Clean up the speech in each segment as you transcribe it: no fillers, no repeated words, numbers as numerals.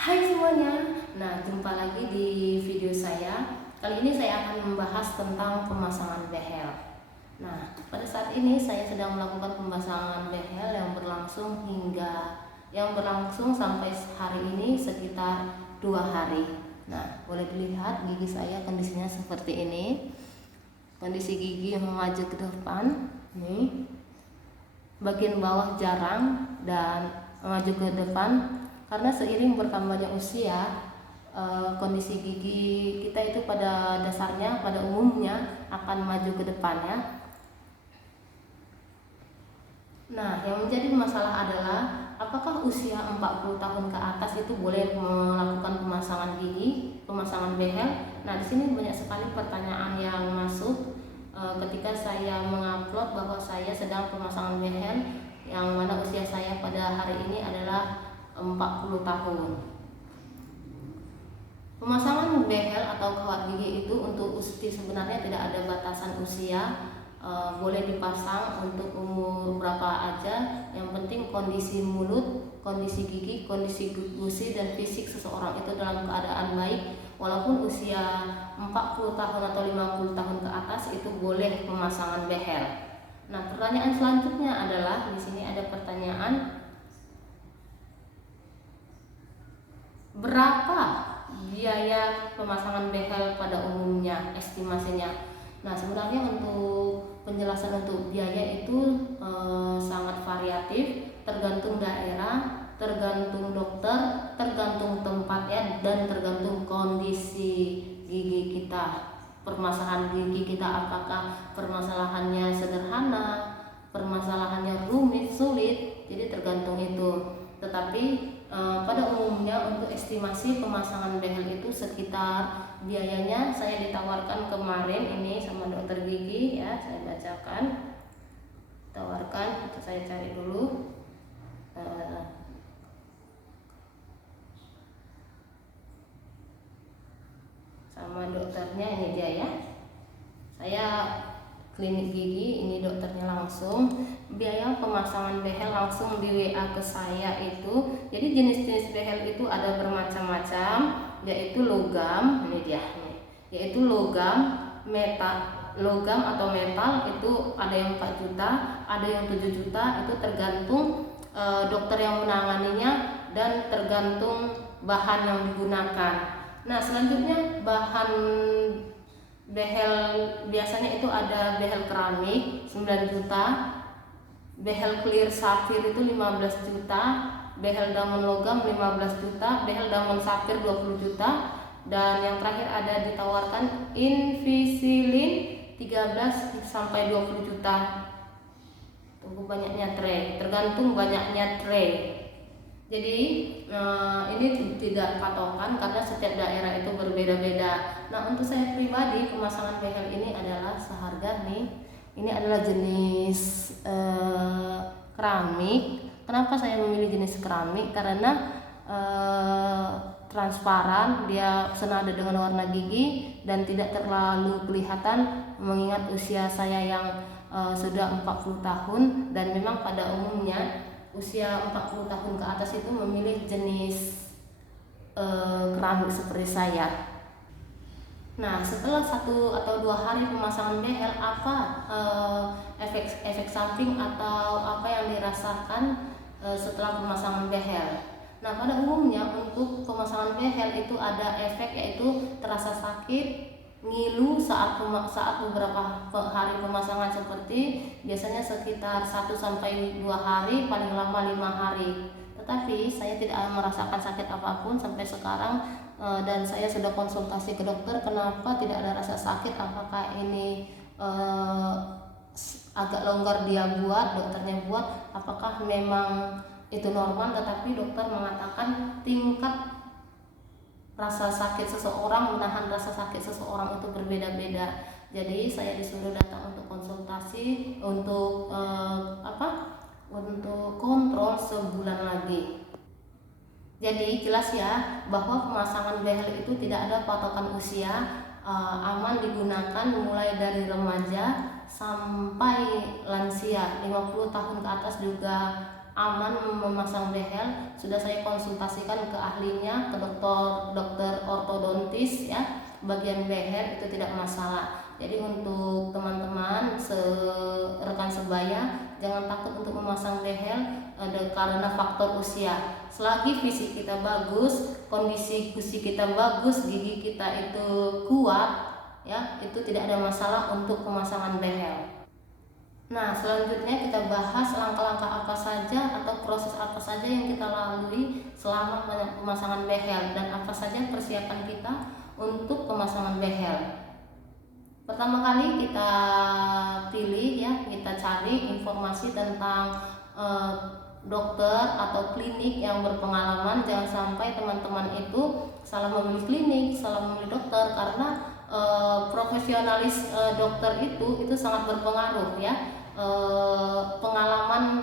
Hai semuanya, nah jumpa lagi di video saya. Kali ini saya akan membahas tentang pemasangan behel. Nah, pada saat ini saya sedang melakukan pemasangan behel yang berlangsung sampai hari ini sekitar 2 hari. Nah, boleh dilihat gigi saya kondisinya seperti ini. Kondisi gigi yang mengaju ke depan, nih. Bagian bawah jarang dan maju ke depan. Karena seiring bertambahnya usia, kondisi gigi kita itu pada dasarnya, pada umumnya akan maju ke depannya. Nah, yang menjadi masalah adalah apakah usia 40 tahun ke atas itu boleh melakukan pemasangan gigi, pemasangan behel? Nah, di sini banyak sekali pertanyaan yang masuk ketika saya mengupload bahwa saya sedang pemasangan behel, yang mana usia saya pada hari ini adalah 40 tahun. Pemasangan behel atau kawat gigi itu untuk sebenarnya tidak ada batasan usia, boleh dipasang untuk umur berapa aja. Yang penting kondisi mulut, kondisi gigi, kondisi gusi dan fisik seseorang itu dalam keadaan baik. Walaupun usia 40 tahun atau 50 tahun ke atas itu boleh pemasangan behel. Nah, pertanyaan selanjutnya adalah, di sini ada pertanyaan, berapa biaya pemasangan behel pada umumnya, estimasinya? Nah, sebenarnya untuk penjelasan untuk biaya itu sangat variatif, tergantung daerah, tergantung dokter, tergantung tempatnya, dan tergantung kondisi gigi kita. Permasalahan gigi kita, apakah permasalahannya sederhana, permasalahannya rumit, sulit, jadi tergantung itu. Tetapi pada umumnya untuk estimasi pemasangan behel itu sekitar, biayanya saya ditawarkan kemarin ini sama dokter gigi, ya saya bacakan. Tawarkan, itu saya cari dulu. Sama dokternya, ini dia ya. Saya klinik gigi, ini dokternya langsung. Biaya pemasangan behel langsung di WA ke saya itu. Jadi jenis-jenis behel itu ada bermacam-macam, yaitu logam, ini dia nih. Yaitu logam, logam atau metal itu ada yang 4 juta, ada yang 7 juta, itu tergantung dokter yang menanganinya dan tergantung bahan yang digunakan. Nah, selanjutnya bahan behel biasanya itu ada behel keramik 9 juta, behel clear safir itu 15 juta, behel diamond logam 15 juta, behel diamond safir 20 juta, dan yang terakhir ada ditawarkan Invisalign 13 sampai 20 juta. Tunggu banyaknya tray, tergantung banyaknya tray. Jadi ini tidak patokan karena setiap daerah itu berbeda-beda. Nah, untuk saya pribadi pemasangan behel ini adalah seharga nih. Ini adalah jenis keramik. Kenapa saya memilih jenis keramik? Karena transparan, dia senada dengan warna gigi dan tidak terlalu kelihatan, mengingat usia saya yang sudah 40 tahun, dan memang pada umumnya usia 40 tahun ke atas itu memilih jenis keramik seperti saya. Nah, setelah 1 atau 2 hari pemasangan behel, apa efek samping atau apa yang dirasakan setelah pemasangan behel? Nah, pada umumnya untuk pemasangan behel itu ada efek, yaitu terasa sakit, ngilu saat beberapa hari pemasangan, seperti biasanya sekitar 1 sampai 2 hari, paling lama 5 hari. Tetapi saya tidak merasakan sakit apapun sampai sekarang, dan saya sudah konsultasi ke dokter kenapa tidak ada rasa sakit, apakah ini agak longgar dia buat, dokternya buat, apakah memang itu normal. Tetapi dokter mengatakan tingkat rasa sakit seseorang, menahan rasa sakit seseorang itu berbeda-beda. Jadi saya disuruh datang untuk konsultasi, untuk untuk kontrol sebulan lagi. Jadi jelas ya bahwa pemasangan behel itu tidak ada patokan usia, aman digunakan mulai dari remaja sampai lansia, 50 tahun ke atas juga aman memasang behel, sudah saya konsultasikan ke ahlinya, ke dokter ortodontis ya. Bagian behel itu tidak masalah. Jadi untuk teman-teman rekan sebaya, jangan takut untuk memasang behel karena faktor usia. Selagi fisik kita bagus, kondisi gusi kita bagus, gigi kita itu kuat ya, itu tidak ada masalah untuk pemasangan behel. Nah, selanjutnya kita bahas langkah-langkah apa saja atau proses apa saja yang kita lalui selama pemasangan behel dan apa saja persiapan kita untuk pemasangan behel. Pertama kali kita pilih ya, kita cari informasi tentang dokter atau klinik yang berpengalaman. Jangan sampai teman-teman itu salah memilih klinik, salah memilih dokter, karena profesionalis dokter itu sangat berpengaruh ya. Pengalaman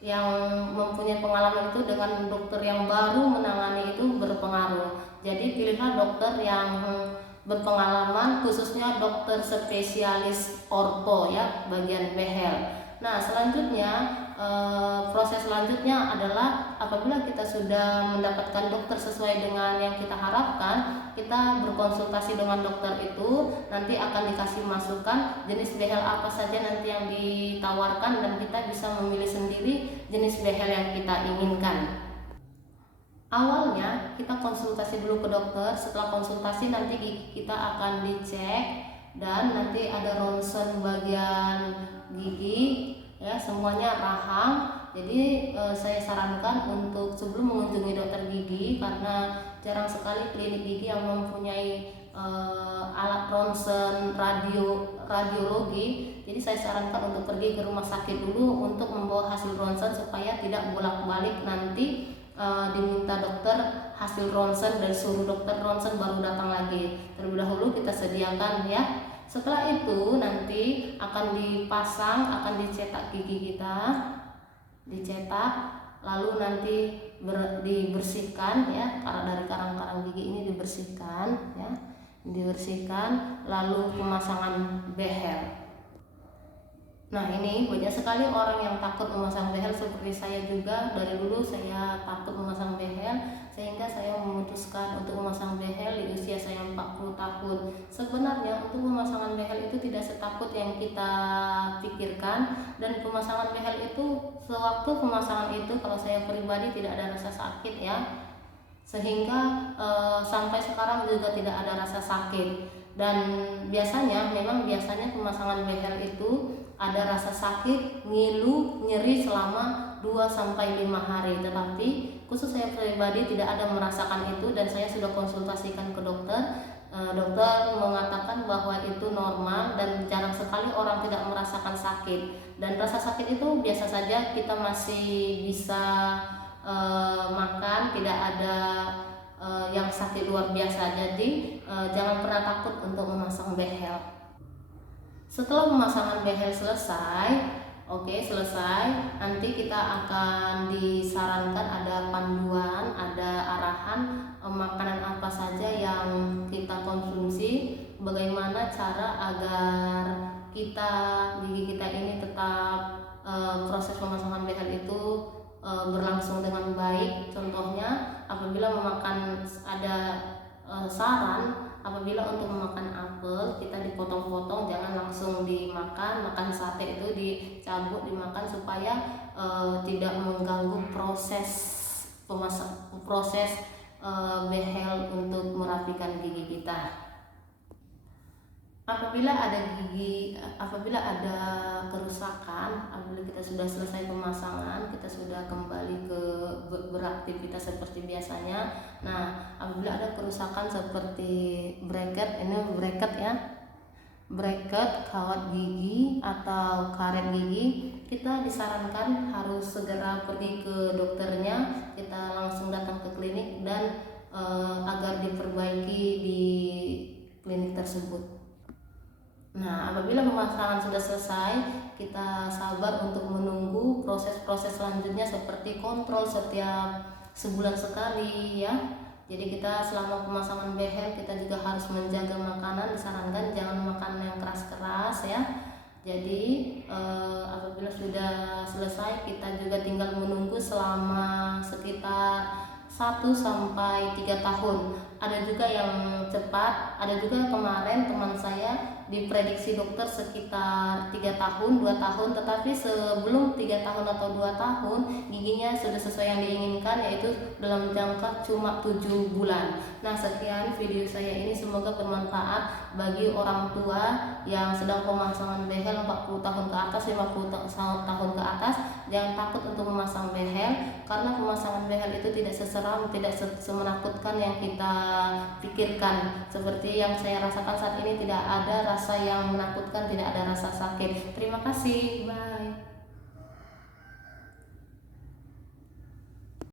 yang mempunyai pengalaman itu dengan dokter yang baru menangani itu berpengaruh. Jadi pilihlah dokter yang berpengalaman, khususnya dokter spesialis orto ya, bagian behel. Nah, selanjutnya proses selanjutnya adalah apabila kita sudah mendapatkan dokter sesuai dengan yang kita harapkan, kita berkonsultasi dengan dokter itu, nanti akan dikasih masukan jenis behel apa saja nanti yang ditawarkan, dan kita bisa memilih sendiri jenis behel yang kita inginkan. Awalnya kita konsultasi dulu ke dokter. Setelah konsultasi nanti gigi kita akan dicek dan nanti ada ronsen bagian gigi ya, semuanya rahang. Jadi saya sarankan untuk sebelum mengunjungi dokter gigi, karena jarang sekali klinik gigi yang mempunyai alat ronsen radiologi. Jadi saya sarankan untuk pergi ke rumah sakit dulu untuk membawa hasil ronsen supaya tidak bolak-balik nanti diminta dokter hasil ronsen dan suruh dokter ronsen baru datang lagi. Terlebih dahulu kita sediakan ya. Setelah itu nanti akan dipasang, akan dicetak gigi kita, dicetak, lalu nanti dibersihkan ya, dari karang-karang gigi ini dibersihkan ya, dibersihkan, lalu pemasangan behel. Nah, ini banyak sekali orang yang takut memasang behel, seperti saya juga. Dari dulu saya takut memasang behel, sehingga saya memutuskan untuk memasang behel di usia saya 40 tahun. Sebenarnya untuk pemasangan behel itu tidak setakut yang kita pikirkan, dan pemasangan behel itu, sewaktu pemasangan itu kalau saya pribadi tidak ada rasa sakit ya, sehingga sampai sekarang juga tidak ada rasa sakit. Dan biasanya pemasangan behel itu ada rasa sakit, ngilu, nyeri selama 2-5 hari. Tetapi khusus saya pribadi tidak ada merasakan itu, dan saya sudah konsultasikan ke dokter. Dokter mengatakan bahwa itu normal dan jarang sekali orang tidak merasakan sakit. Dan rasa sakit itu biasa saja, kita masih bisa makan, tidak ada yang sakit luar biasa. Jadi jangan pernah takut untuk memasang behel. Setelah pemasangan behel selesai, nanti kita akan disarankan ada panduan, ada arahan makanan apa saja yang kita konsumsi, bagaimana cara agar gigi kita ini tetap proses pemasangan behel itu berlangsung dengan baik. Contohnya apabila ada saran, apabila untuk memakan apel kita dipotong-potong, jangan langsung dimakan. Makan sate itu dicabut dimakan supaya tidak mengganggu proses behel untuk merapikan gigi kita. Apabila ada kerusakan, apabila kita sudah selesai pemasangan, kita sudah kembali ke beraktivitas seperti biasanya. Nah, apabila ada kerusakan seperti bracket kawat gigi atau karet gigi, kita disarankan harus segera pergi ke dokternya. Kita langsung datang ke klinik dan agar diperbaiki di klinik tersebut. Nah, apabila pemasangan sudah selesai, kita sabar untuk menunggu proses-proses selanjutnya seperti kontrol setiap sebulan sekali ya. Jadi kita selama pemasangan behel kita juga harus menjaga makanan, disarankan jangan makan yang keras-keras ya. Jadi apabila sudah selesai, kita juga tinggal menunggu selama sekitar 1 sampai 3 tahun. Ada juga yang cepat, ada juga kemarin teman saya diprediksi dokter sekitar 3 tahun, 2 tahun, tetapi sebelum 3 tahun atau 2 tahun giginya sudah sesuai yang diinginkan, yaitu dalam jangka cuma 7 bulan. Nah, sekian video saya ini, semoga bermanfaat bagi orang tua yang sedang pemasangan behel 40 tahun ke atas, 50 tahun ke atas. Jangan takut untuk memasang behel, karena pemasangan behel itu tidak seseram, tidak semenakutkan yang kita pikirkan. Seperti yang saya rasakan saat ini, tidak ada rasa yang menakutkan, tidak ada rasa sakit. Terima kasih, bye.